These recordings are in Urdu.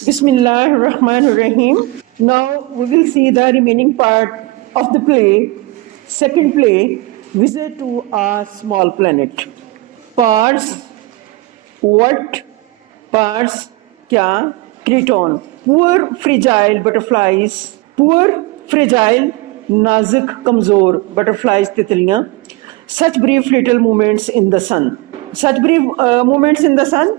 Bismillah ar-Rahman ar-Rahim. Now we will see the remaining part of the play, second play, Visit to a Small Planet. Pars, what? Pars, kya? Creton. Poor fragile butterflies, poor fragile, nazik kamzor butterflies titliyan. Such brief little moments in the sun. Such brief moments in the sun.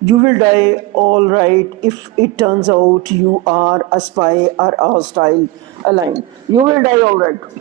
you will die all right if it turns out you are a spy or a hostile alien. You will die all right,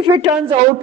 If it turns out,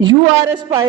you are a spy,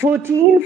14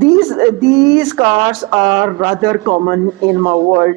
These cars are rather common in my world,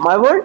My world,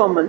common.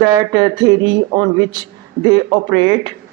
that theory on which they operate.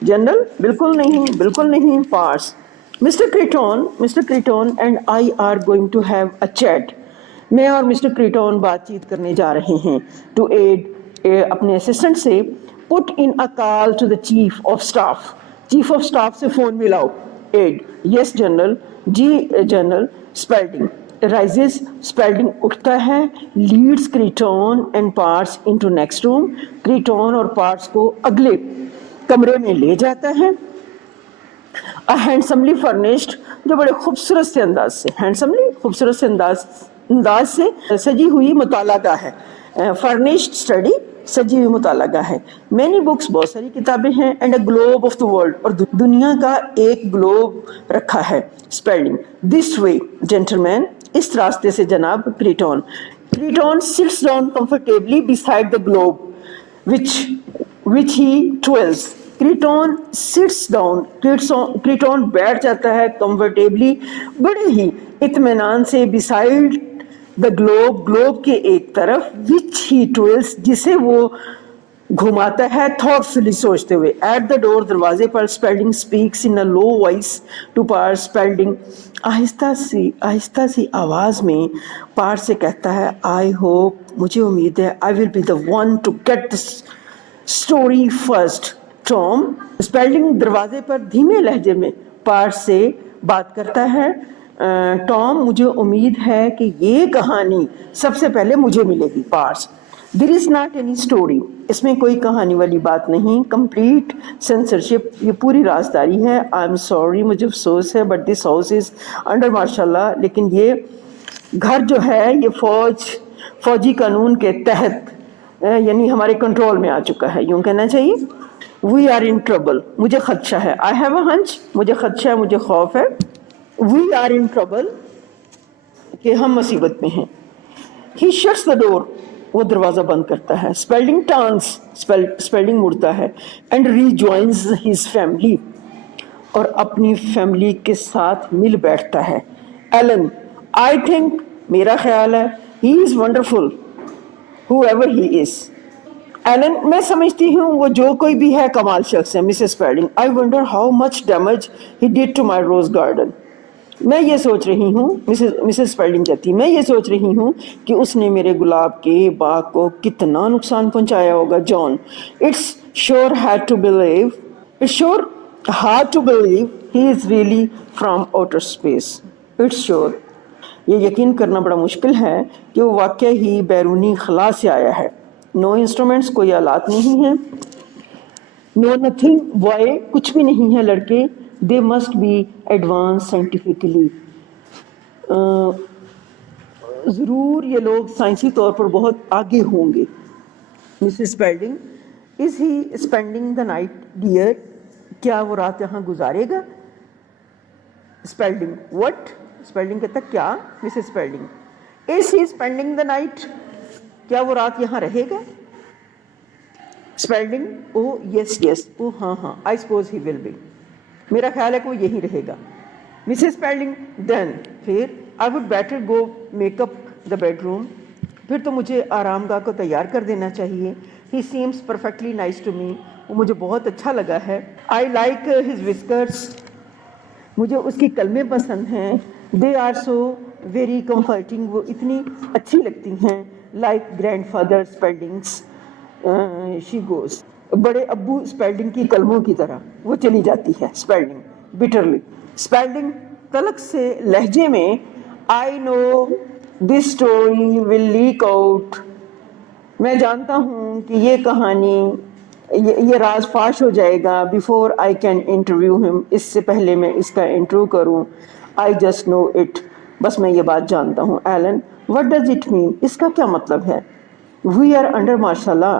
General, بالکل نہیں, بالکل نہیں. Parts. Mr. Creton and I are going to have a chat. میں اور مسٹر کریٹون بات چیت کرنے جا رہے ہیں. ٹو ایڈ اپنے اسسٹنٹ سے put in a call to the chief of staff. Chief of staff سے فون ملاؤ. Ed, yes general. جی جنرل. اسپیلڈنگ رائزز, اسپیلڈنگ اٹھتا ہے. Leads Creighton and Parts into next room. Creighton اور پارٹس کو اگلے کمرے میں لے جاتا ہے. ہینڈسملی فرنشڈ, جو بڑے خوبصورت سے انداز سے, ہینڈسملی خوبصورت سے انداز سے سجی ہوئی مطالعہ گاہ ہے. فرنشڈ اسٹڈی, سجی ہوئی مطالعہ گاہ ہے. مینی بکس, بہت ساری کتابیں ہیں. And a Globe of the world, اور دنیا کا ایک گلوب رکھا ہے. اسپیلنگ دس وے جینٹلمین, اس راستے سے جناب. کریٹون sits down comfortably beside the globe which he twirls. کریٹون sits down, کریٹون بیٹھ جاتا ہے comfortably, بڑے ہی اطمینان سے, beside the globe کے ایک طرف, which he twirls, جسے وہ گھماتا ہے, thoughtfully, سوچتے ہوئے. At the door, دروازے پر, Spalding speaks in a low voice to Parts. Spalding آہستہ سی آواز میں پارٹ سے کہتا ہے, I hope, مجھے امید ہے, I will be the one to get this story first. Tom, Spalding دروازے پر دھیمے لہجے میں پارٹ سے بات کرتا ہے. ٹام, مجھے امید ہے کہ یہ کہانی سب سے پہلے مجھے ملے گی. Parts, there is not any story, اس میں کوئی کہانی والی بات نہیں. کمپلیٹ سینسرشپ, یہ پوری رازداری ہے. آئی ایم سوری, مجھے افسوس ہے, but this house is under martial law, لیکن یہ گھر جو ہے یہ فوجی قانون کے تحت یعنی ہمارے کنٹرول میں آ چکا ہے, یوں کہنا چاہیے. وی آر ان ٹربل, مجھے خدشہ ہے. آئی ہیو اے ہنچ, مجھے خدشہ ہے, مجھے خوف ہے. وی آر ان ٹربل, کہ ہم مصیبت میں ہیں. ہی شٹس دا ڈور, وہ دروازہ بند کرتا ہے. اسپیلڈنگ ٹرنس, اسپیلڈنگ مڑتا ہے. اینڈ ریجوائنز ہز فیملی, اور اپنی فیملی کے ساتھ مل بیٹھتا ہے. ایلن, آئی تھنک, میرا خیال ہے, he is wonderful whoever he is. Ellen, میں سمجھتی ہوں وہ جو کوئی بھی ہے کمال شخص ہے. Mrs Spalding, I wonder how much damage he did to my rose garden. میں یہ سوچ رہی ہوں, مسز اسپیلڈنگ کہتی, میں یہ سوچ رہی ہوں کہ اس نے میرے گلاب کے باغ کو کتنا نقصان پہنچایا ہوگا. جان, It's sure hard to believe he is really from outer space. It's sure, یہ یقین کرنا بڑا مشکل ہے کہ وہ واقع ہی بیرونی خلا سے آیا ہے. نو انسٹرومنٹس, کوئی آلات نہیں ہیں. نو نتھنگ, وائے, کچھ بھی نہیں ہے لڑکے. They must be advance scientifically, ضرور یہ لوگ سائنسی طور پر بہت آگے ہوں گے. Mrs Spalding, is he spending the night dear, کیا وہ رات یہاں گزارے گا. اسپیلڈنگ, وٹ, اسپیلڈنگ کہتا کیا. Mrs Spalding, is he spending the night, کیا وہ رات یہاں رہے گا. اسپیلڈنگ, او یس یس, او ہاں ہاں, I suppose he will be, میرا خیال ہے کہ وہ یہی رہے گا. مسز اسپیلڈنگ, دین, پھر, I would better go make up the bedroom, پھر تو مجھے آرام گاہ کو تیار کر دینا چاہیے. He seems perfectly nice to me, وہ مجھے بہت اچھا لگا ہے. آئی لائک ہز وسکرس, مجھے اس کی کلمیں پسند ہیں. They are so very comforting, وہ اتنی اچھی لگتی ہیں. Like grandfather Spaldings, she goes, بڑے ابو اسپیلڈنگ کی کلموں کی طرح وہ چلی جاتی ہے. اسپیلڈنگ بٹرلی, اسپیلڈنگ تلخ سے لہجے میں, I know this story will leak out, میں جانتا ہوں کہ یہ کہانی, یہ راز فاش ہو جائے گا. بیفور آئی کین انٹرویو ہم, اس سے پہلے میں اس کا انٹرویو کروں. آئی جسٹ نو اٹ, بس میں یہ بات جانتا ہوں. Ellen, what does it mean, اس کا کیا مطلب ہے. We are under martial law,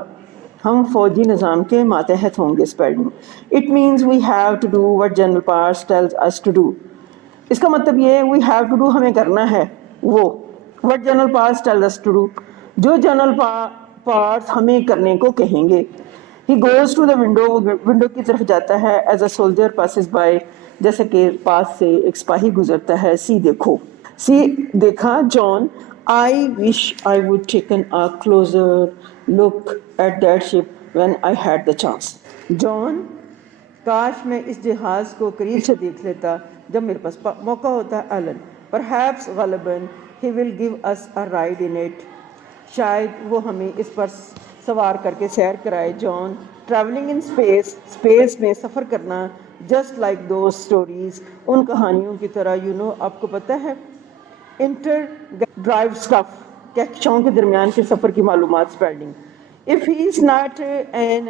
ہم فوجی نظام کے ماتحت ہوں گے. Spalding, it means we have to do what general parts tells us to do, اس کا مطلب یہ ہے وی ہیو ٹو ڈو, ہمیں کرنا ہے وہ, what general parts tells us to do, جو جنرل پارٹس ہمیں کرنے کو کہیں گے. He goes to the window, وہ ونڈو کی طرف جاتا ہے. As a soldier passes by, جیسے کہ پاس سے ایک سپاہی گزرتا ہے. سی دیکھو, سی دیکھا. جان, I wish I would taken a closer look at that ship when I had the chance. John, کاش میں اس جہاز کو قریب سے دیکھ لیتا جب میرے پاس موقع ہوتا. ایلن perhaps غالباً he will give us a ride in it. شاید وہ ہمیں اس پر سوار کر کے سیر کرائے. جان traveling in space میں سفر کرنا just like those stories, ان کہانیوں کی طرح. آپ کو پتہ ہے انٹر ڈرائیو اسٹف کہکشاؤں کے درمیان کے سفر کی معلومات spelling. if he is not an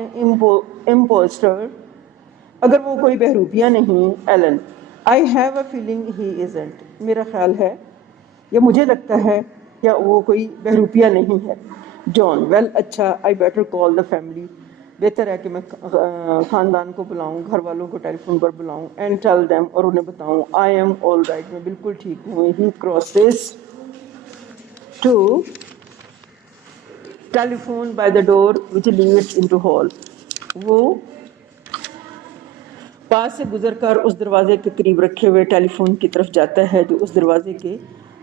imposter, اگر وہ کوئی بہروپیہ نہیں. Alan I have a feeling he isn't. میرا خیال ہے یا مجھے لگتا ہے کہ وہ کوئی بہروپیہ نہیں ہے. جان well اچھا I better call the family. بہتر ہے کہ میں خاندان کو بلاؤں, گھر والوں کو ٹیلی فون پر بلاؤں. and tell them, اور انہیں بتاؤں I am all right, میں بالکل ٹھیک ہوں. he crosses to telephone by the door which leads into hall. وہ پاس سے گزر کر اس دروازے کے قریب رکھے ہوئے ٹیلی فون کی طرف جاتا ہے جو اس دروازے کے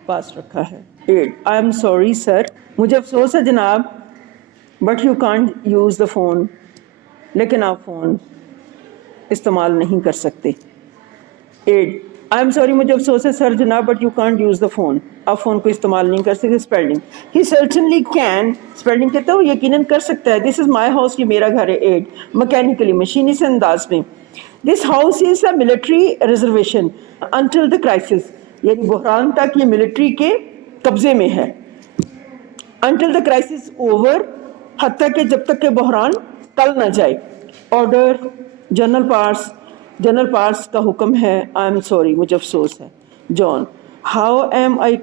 پاس رکھا ہے. 8 I am sorry sir. مجھے افسوس ہے جناب. but you can't use the phone. لیکن آپ فون استعمال نہیں کر سکتے. 8 I am sorry. مجھے افسوس ہے سر جناب. but you can't use the phone. آپ فون کو استعمال نہیں کر سکتے. Spelling he certainly can. Spelling کہتا ہے وہ یقیناً کر سکتا ہے. this is my house. یہ میرا گھر ہے. 8 میکینیکلی مشینی سے انداز میں. this house is a military reservation until the crisis. یعنی بحران تک یہ ملٹری کے قبضے میں ہے. until the crisis over, حتیٰ کہ جب تک کہ بحران ٹل نہ جائے. آرڈر جنرل پارس کا حکم ہے. I am sorry. مجھے افسوس ہے. جان how am I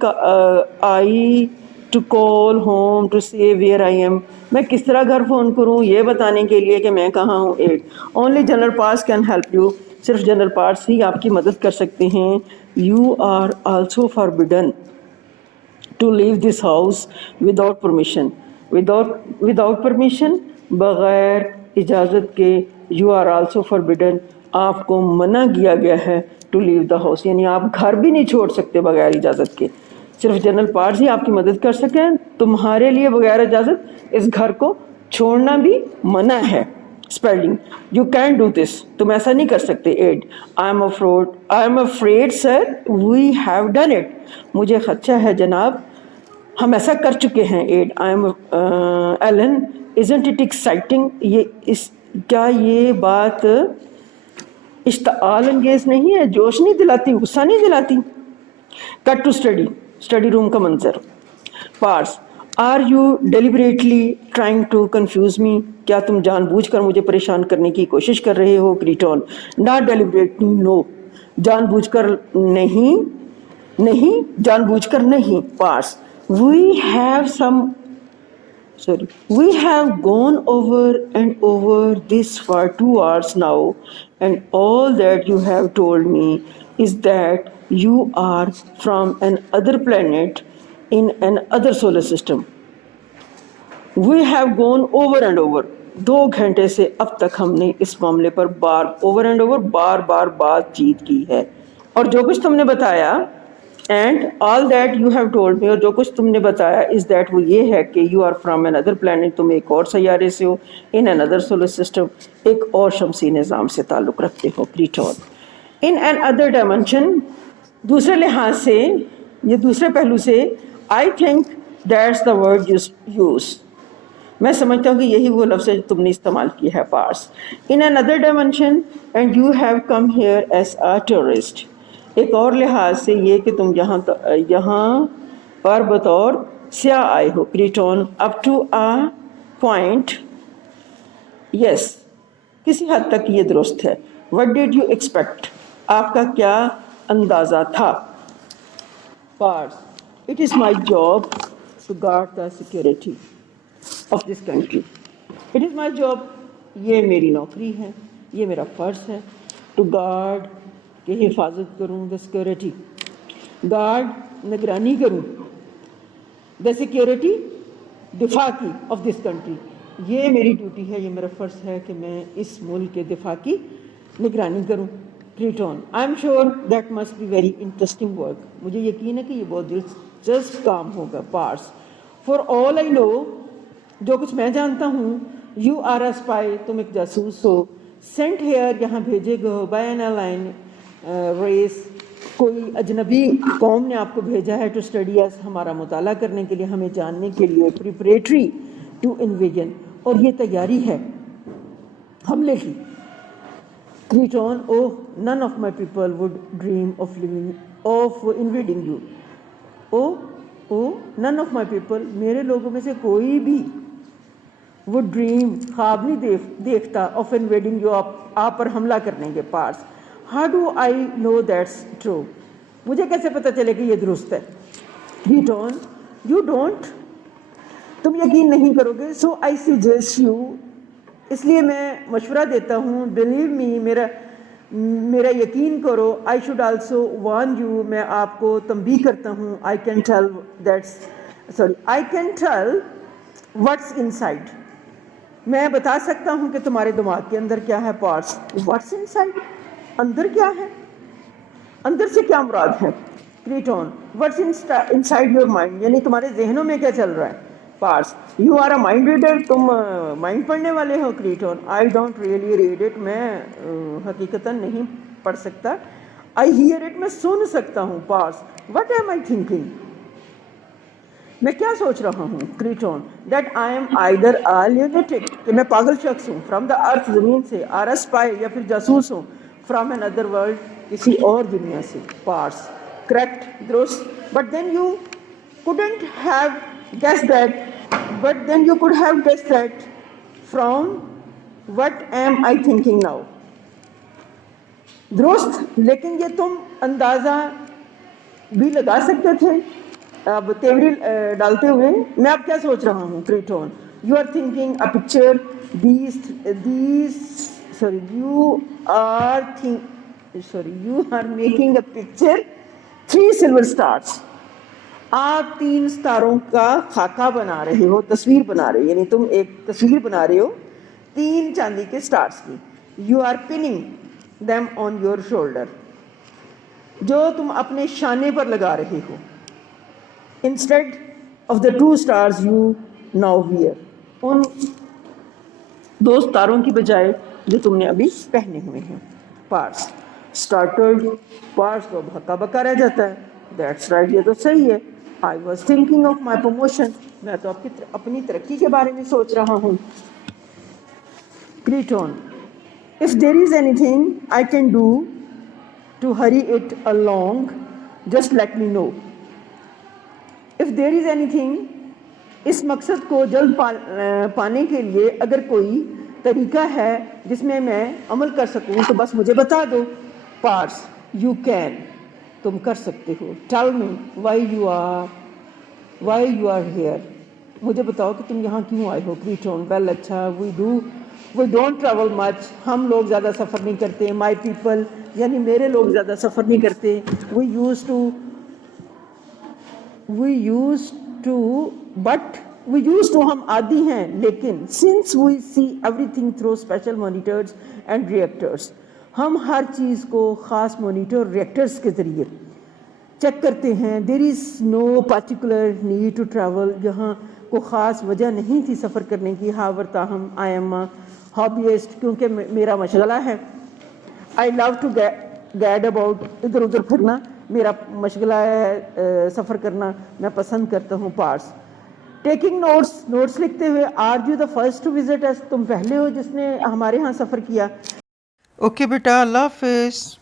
to call home to say where I am. میں کس طرح گھر فون کروں یہ بتانے کے لیے کہ میں کہاں ہوں. 8 only general pars can help you. صرف جنرل پارس ہی آپ کی مدد کر سکتے ہیں. you are also forbidden to leave this house without permission. without permission, بغیر اجازت کے. you are also forbidden. آپ کو منع کیا گیا ہے to leave the house. یعنی آپ گھر بھی نہیں چھوڑ سکتے بغیر اجازت کے. صرف جنرل پارس ہی آپ کی مدد کر سکیں. تمہارے لیے بغیر اجازت اس گھر کو چھوڑنا بھی منع ہے. Spelling you can do this. تم ایسا نہیں کر سکتے. 8 I am afraid sir we have done it. مجھے خدشہ ہے جناب ہم ایسا کر چکے ہیں. 8 I am Ellen isn't it exciting. کیا یہ بات اشتعال انگیز نہیں ہے, جوش نہیں دلاتی, غصہ نہیں دلاتی. کٹ ٹو اسٹڈی روم کا منظر. Parts are you deliberately trying to confuse me. کیا تم جان بوجھ کر مجھے پریشان کرنے کی کوشش کر رہے ہو. کریٹون ناٹ ڈیلیبریٹلی نو. جان بوجھ کر نہیں جان بوجھ کر نہیں. پارس we have gone over and over this for 2 hours now and all that you have told me is that you are from another planet in another solar system. we have gone over and over. 2 گھنٹے سے اب تک ہم نے اس معاملے پر بار بات چیت کی ہے. اور جو کچھ تم نے بتایا and all that you have told me, اور جو کچھ تم نے بتایا is that وہ یہ ہے کہ you are from another planet. تم ایک اور سیارے سے ہو. in another solar system, ایک اور شمسی نظام سے تعلق رکھتے ہو. کریٹون in another dimension, دوسرے لحاظ سے یہ دوسرے پہلو سے I think that's the word you use. میں سمجھتا ہوں کہ یہی وہ لفظ ہے جو تم نے استعمال کیا ہے. پارس in another dimension and you have come here as a tourist. ایک اور لحاظ سے یہ کہ تم یہاں پر بطور سیاح آئے ہو. کریٹون up to a point, yes, کسی حد تک یہ درست ہے. what did you expect. آپ کا کیا اندازہ تھا. پارس it is my job to guard the security of this country. it is my job, یہ میری نوکری ہے, یہ میرا فرض ہے. to guard کہ حفاظت کروں. the security, guard نگرانی کروں. the security دفاع کی of this country. یہ میری ڈیوٹی ہے, یہ میرا فرض ہے کہ میں اس ملک کے دفاع کی نگرانی کروں. کریٹون I am sure that must be very interesting work. مجھے یقین ہے کہ یہ بہت دلچسپ کام ہوگا. پارس for all I know, جو کچھ میں جانتا ہوں, you are a spy. تم ایک جاسوس ہو. sent here یہاں بھیجے گئے ہو by an alien race, کوئی اجنبی قوم نے آپ کو بھیجا ہے to study us, ہمارا مطالعہ کرنے کے لیے, ہمیں جاننے کے لیے, preparatory to invasion, اور یہ تیاری ہے حملے کی. Creton, oh, none of my people would dream of invading you. Oh, none of my people, میرے لوگوں میں سے کوئی بھی would dream, خواب نہیں دیکھتا of invading you, آپ پر حملہ کرنے کے پاس. How do I know that's true? مجھے کیسے پتہ چلے کہ یہ درست ہے. Creton, you don't, تم یقین نہیں کرو گے. So I suggest you, اس لیے میں مشورہ دیتا ہوں, believe me, میرا یقین کرو. I should also warn you, میں آپ کو تنبیہ کرتا ہوں. I can tell what's inside, میں بتا سکتا ہوں کہ تمہارے دماغ کے اندر کیا ہے. parts, what's inside, اندر کیا ہے, اندر سے کیا مراد ہے. Creton, what's inside your mind, یعنی تمہارے ذہنوں میں کیا چل رہا ہے. parts, you are a mind reader, تم مائنڈ پڑھنے والے ہو. Creton, I don't really read it, میں حقیقتاً نہیں پڑھ سکتا. I hear it, میں سن سکتا ہوں. parts, what am I thinking, میں کیا سوچ رہا ہوں. Creton, that I am either a lunatic, کہ میں پاگل شخص ہوں, from the earth, زمین سے, or a spy, یا پھر جاسوس ہوں, from another world, کسی اور دنیا سے. parts, correct, درست. but then you could have guessed that from what am I thinking now. درست, لیکن یہ تم اندازہ بھی لگا سکتے تھے اب تیوری ڈالتے ہوئے, میں اب کیا سوچ رہا ہوں. Creton, you are thinking a picture, you are making a picture, 3 silver stars, آپ 3 ستاروں کا خاکہ بنا رہے ہو, تصویر بنا رہے ہو, یعنی تم ایک تصویر بنا رہے ہو 3 چاندی کے سٹارز کی. You are pinning them on your shoulder, جو تم اپنے شانے پر لگا رہے ہو. Instead of the 2 stars you now wear, ان 2 ستاروں کی بجائے جو تم نے ابھی پہنے ہوئے ہیں. parts, startled, parts کو بھکا بکا رہ جاتا ہے. that's right, یہ تو صحیح ہے. I was thinking of my promotion, میں تو اپنی ترقی کے بارے میں سوچ رہا ہوں. Creton, if there is anything I can do to hurry it along, just let me know. If there is anything, اس مقصد کو جلد پانے کے لیے اگر کوئی طریقہ ہے جس میں میں عمل کر سکوں تو بس مجھے بتا دو. parts, you can, تم کر سکتے ہو. tell me why you are here, مجھے بتاؤ کہ تم یہاں کیوں آئے ہو. Creton, well, اچھا, we don't travel much, ہم لوگ زیادہ سفر نہیں کرتے. my people, یعنی میرے لوگ زیادہ سفر نہیں کرتے. we used to ہم عادی ہیں, لیکن since we see everything through special monitors and reactors, ہم ہر چیز کو خاص مانیٹر ریئیکٹرز کے ذریعے چیک کرتے ہیں. there is no particular need to travel, یہاں کو خاص وجہ نہیں تھی سفر کرنے کی. however, تاہم I am a hobbyist, کیونکہ میرا مشغلہ ہے. I love to gad about, ادھر ادھر پھرنا میرا مشغلہ ہے, سفر کرنا میں پسند کرتا ہوں. parts, taking notes لکھتے ہوئے. are you the first to visit us, تم پہلے ہو جس نے ہمارے ہاں سفر کیا. اوکے بیٹا, اللہ حافظ.